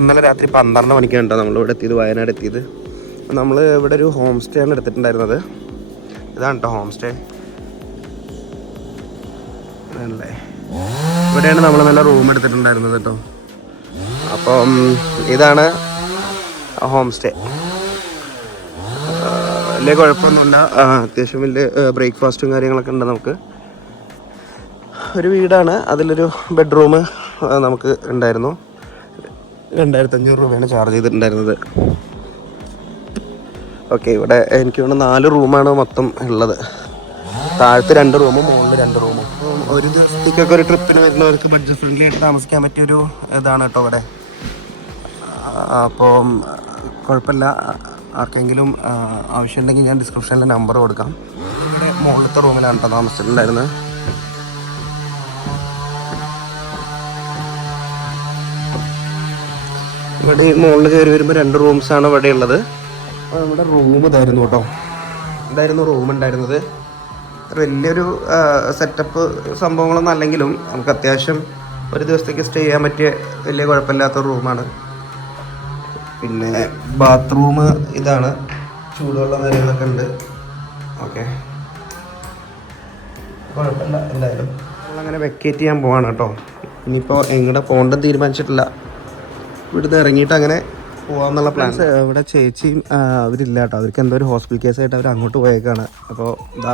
ഇന്നലെ രാത്രി 12 മണിക്കാണ് കേട്ടോ നമ്മളിവിടെ എത്തിയത്, വയനാട് എത്തിയത്. നമ്മൾ ഇവിടെ ഒരു ഹോം സ്റ്റേ ആണ് എടുത്തിട്ടുണ്ടായിരുന്നത്. ഇതാണ് കേട്ടോ ഹോം സ്റ്റേ. അല്ലേ, ഇവിടെയാണ് നമ്മൾ നല്ല റൂം എടുത്തിട്ടുണ്ടായിരുന്നത് കേട്ടോ. അപ്പം ഇതാണ് ഹോം സ്റ്റേ. വലിയ കുഴപ്പമൊന്നുമില്ല, അത്യാവശ്യം വലിയ ബ്രേക്ക്ഫാസ്റ്റും കാര്യങ്ങളൊക്കെ ഉണ്ട്. നമുക്ക് ഒരു വീടാണ്, അതിലൊരു ബെഡ്റൂം നമുക്ക് ഉണ്ടായിരുന്നു. 2500 രൂപയാണ് ചാർജ് ചെയ്തിട്ടുണ്ടായിരുന്നത്. ഓക്കെ, ഇവിടെ എനിക്ക് തോന്നുന്നു 4 റൂമാണ് മൊത്തം ഉള്ളത്. താഴത്ത് 2 റൂമും മുകളിൽ 2 റൂമും. ഒരു ദിവസത്തേക്കൊക്കെ ഒരു ട്രിപ്പിന് വരുന്നവർക്ക് ബഡ്ജറ്റ് ഫ്രണ്ട്ലി ആയിട്ട് താമസിക്കാൻ പറ്റിയൊരു ഇതാണ് കേട്ടോ ഇവിടെ. അപ്പോൾ കുഴപ്പമില്ല, ആർക്കെങ്കിലും ആവശ്യമുണ്ടെങ്കിൽ ഞാൻ ഡിസ്ക്രിപ്ഷനിൽ നമ്പർ കൊടുക്കാം. ഇവിടെ മുകളിലത്തെ റൂമിലാണ് കേട്ടോ താമസിച്ചിട്ടുണ്ടായിരുന്നത്. ഇവിടെ മുകളിൽ കയറി വരുമ്പോൾ 2 റൂംസാണ് ഇവിടെ ഉള്ളത്. അപ്പോൾ നമ്മുടെ റൂം ഇതായിരുന്നു കേട്ടോ. ഇതായിരുന്നു റൂം ഉണ്ടായിരുന്നത്. വലിയൊരു സെറ്റപ്പ് സംഭവങ്ങളൊന്നും അല്ലെങ്കിലും നമുക്ക് അത്യാവശ്യം ഒരു ദിവസത്തേക്ക് സ്റ്റേ ചെയ്യാൻ പറ്റിയ വലിയ കുഴപ്പമില്ലാത്ത റൂമാണ്. പിന്നെ ബാത്റൂം ഇതാണ്, ചൂടുവെള്ളം കാര്യങ്ങളൊക്കെ ഉണ്ട്. ഓക്കെ, കുഴപ്പമില്ല. എന്തായാലും നമ്മളങ്ങനെ വെക്കേറ്റ് ചെയ്യാൻ പോവാണ് കേട്ടോ. ഇനിയിപ്പോൾ എങ്ങോട്ട് പോകേണ്ടെന്ന് തീരുമാനിച്ചിട്ടില്ല. ഇവിടുന്ന് ഇറങ്ങിയിട്ട് അങ്ങനെ പോകാമെന്നുള്ള പ്ലാൻ. ഇവിടെ ചേച്ചിയും അവരില്ല കേട്ടോ, അവർക്ക് എന്തോ ഒരു ഹോസ്പിറ്റൽ കേസായിട്ട് അവർ അങ്ങോട്ട് പോയേക്കാണ്. അപ്പോൾ എന്താ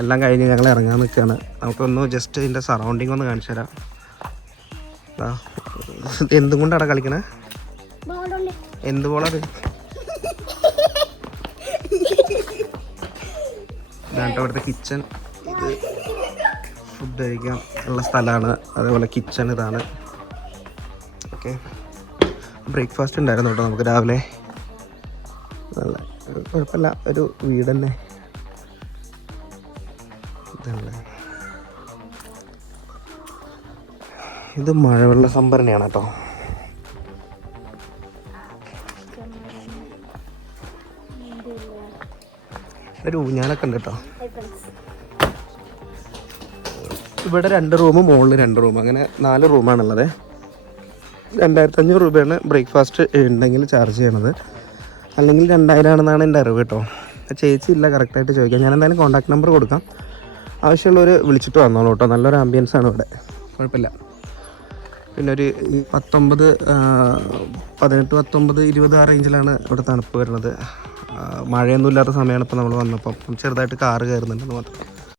എല്ലാം കഴിഞ്ഞ് ഞങ്ങൾ ഇറങ്ങാൻ നിൽക്കുകയാണ്. നമുക്കൊന്ന് ജസ്റ്റ് ഇതിൻ്റെ സറൗണ്ടിങ് ഒന്ന് കാണിച്ചു തരാം. എന്തും കൊണ്ടാണ് കളിക്കണേ? എന്ത് ബോളത്? ഇതാണ് ഇവിടുത്തെ കിച്ചൺ. ഇത് ഫുഡ് കഴിക്കാൻ ഉള്ള സ്ഥലമാണ്. അതേപോലെ കിച്ചൺ ഇതാണ്. ഓക്കെ, ബ്രേക്ക്ഫാസ്റ്റ് ഉണ്ടായിരുന്നു കേട്ടോ നമുക്ക് രാവിലെ. നല്ല കുഴപ്പമില്ല, ഒരു വീട് തന്നെ. ഇത് മഴവെള്ള സംഭരണിയാണ് കേട്ടോ. ഒരു ഊഞ്ഞാലൊക്കെ ഉണ്ട് കേട്ടോ. ഇവിടെ 2 റൂം, മുകളിൽ 2 റൂം, അങ്ങനെ 4 റൂമാണുള്ളത്. 2500 രൂപയാണ് ബ്രേക്ക്ഫാസ്റ്റ് ഉണ്ടെങ്കിൽ ചാർജ് ചെയ്യണത്. അല്ലെങ്കിൽ 2000 ആണെന്നാണ് എൻ്റെ അറിവ് കേട്ടോ. ചേച്ചി ഇല്ല കറക്റ്റായിട്ട് ചോദിക്കാം. ഞാൻ എന്തായാലും കോൺടാക്ട് നമ്പർ കൊടുക്കാം, ആവശ്യമുള്ളവർ വിളിച്ചിട്ട് വന്നോളൂ കേട്ടോ. നല്ലൊരു ആംബിയൻസ് ആണ് ഇവിടെ, കുഴപ്പമില്ല. പിന്നെ ഒരു 18, 19, 20 ആ റേഞ്ചിലാണ് ഇവിടെ തണുപ്പ് വരുന്നത്. മഴയൊന്നും ഇല്ലാത്ത സമയമാണ് ഇപ്പോൾ നമ്മൾ വന്നപ്പോൾ. ചെറുതായിട്ട് കാറ് കയറുന്നുണ്ടെന്ന് മാത്രം.